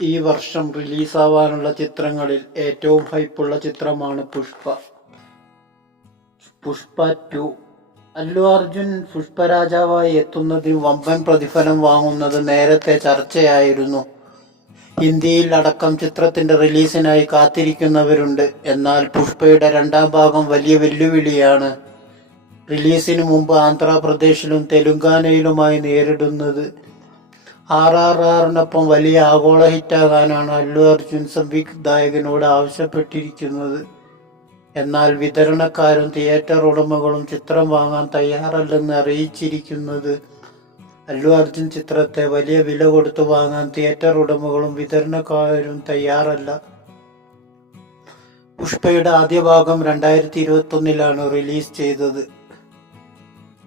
ഈ വർഷം റിലീസാവാനുള്ള ചിത്രങ്ങളിൽ ഏറ്റവും ഹൈപ്പുള്ള ചിത്രമാണ് പുഷ്പ. പുഷ്പ ടു. അല്ലു അർജുൻ പുഷ്പരാജാവായി എത്തുന്നതിൽ വമ്പൻ പ്രതിഫലം വാങ്ങുന്നത് നേരത്തെ ചർച്ചയായിരുന്നു. ഹിന്ദിയിൽ അടക്കം ചിത്രത്തിന്റെ റിലീസിനായി കാത്തിരിക്കുന്നവരുണ്ട്. എന്നാൽ പുഷ്പയുടെ രണ്ടാം ഭാഗം വലിയ വെല്ലുവിളിയാണ്. റിലീസിന് മുമ്പ് ആന്ധ്രാപ്രദേശിലും തെലുങ്കാനയിലുമായി നേരിടുന്നത് ആർ ആർ ആറിനൊപ്പം വലിയ ആഗോള ഹിറ്റാകാനാണ് അല്ലു അർജുൻ സംവിധായകനോട് ആവശ്യപ്പെട്ടിരിക്കുന്നത്. എന്നാൽ വിതരണക്കാരും തിയേറ്റർ ഉടമകളും ചിത്രം വാങ്ങാൻ തയ്യാറല്ലെന്ന് അറിയിച്ചിരിക്കുന്നത് അല്ലു അർജുൻ ചിത്രത്തെ വലിയ വില കൊടുത്തു വാങ്ങാൻ തിയേറ്റർ ഉടമകളും വിതരണക്കാരും തയ്യാറല്ല. പുഷ്പയുടെ ആദ്യ ഭാഗം രണ്ടായിരത്തി ഇരുപത്തൊന്നിലാണ് റിലീസ് ചെയ്തത്.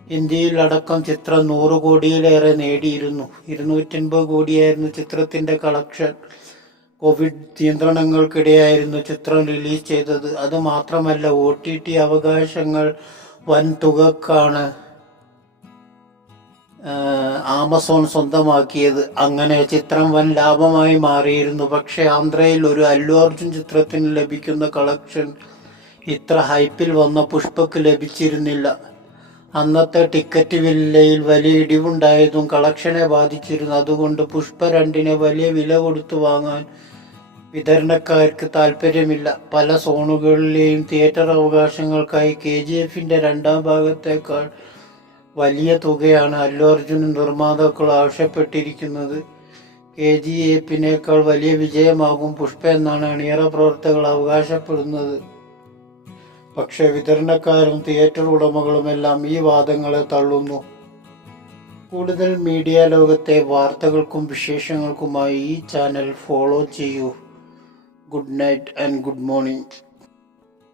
ഇന്ത്യയിൽ അടക്കം ചിത്രം നൂറ് കോടിയിലേറെ നേടിയിരുന്നു. ഇരുന്നൂറ്റൻപത് കോടിയായിരുന്നു ചിത്രത്തിന്റെ കളക്ഷൻ. കോവിഡ് നിയന്ത്രണങ്ങൾക്കിടെയായിരുന്നു ചിത്രം റിലീസ് ചെയ്തത്. അത് മാത്രമല്ല ഒ ടി ടി അവകാശങ്ങൾ വൻ തുകക്കാണ് ആമസോൺ സ്വന്തമാക്കിയത്. അങ്ങനെ ചിത്രം വൻ ലാഭമായി മാറിയിരുന്നു. പക്ഷെ ആന്ധ്രയിൽ ഒരു അല്ലു അർജുൻ ചിത്രത്തിന് ലഭിക്കുന്ന കളക്ഷൻ ഇത്ര ഹൈപ്പിൽ വന്ന പുഷ്പക്ക് ലഭിച്ചിരുന്നില്ല. അന്നത്തെ ടിക്കറ്റ് വിലയിൽ വലിയ ഇടിവുണ്ടായതും കളക്ഷനെ ബാധിച്ചിരുന്നു. അതുകൊണ്ട് പുഷ്പ രണ്ടിനെ വലിയ വില കൊടുത്തു വാങ്ങാൻ വിതരണക്കാർക്ക് താല്പര്യമില്ല പല സോണുകളിലെയും തിയേറ്റർ അവകാശങ്ങൾക്കായി കെ ജി എഫിന്റെ രണ്ടാം ഭാഗത്തേക്കാൾ വലിയ തുകയാണ് അല്ലു അർജുൻ നിർമ്മാതാക്കൾ ആവശ്യപ്പെട്ടിരിക്കുന്നത്. കെ ജി എഫിനേക്കാൾ വലിയ വിജയമാകും പുഷ്പ എന്നാണ് അണിയറ പ്രവർത്തകർ അവകാശപ്പെടുന്നത്. പക്ഷേ വിതരണക്കാരും തിയേറ്റർ ഉടമകളുമെല്ലാം ഈ വാദങ്ങളെ തള്ളുന്നു. കൂടുതൽ മീഡിയ ലോകത്തെ വാർത്തകൾക്കും വിശേഷങ്ങൾക്കുമായി ഈ ചാനൽ ഫോളോ ചെയ്യൂ. Good night and good morning.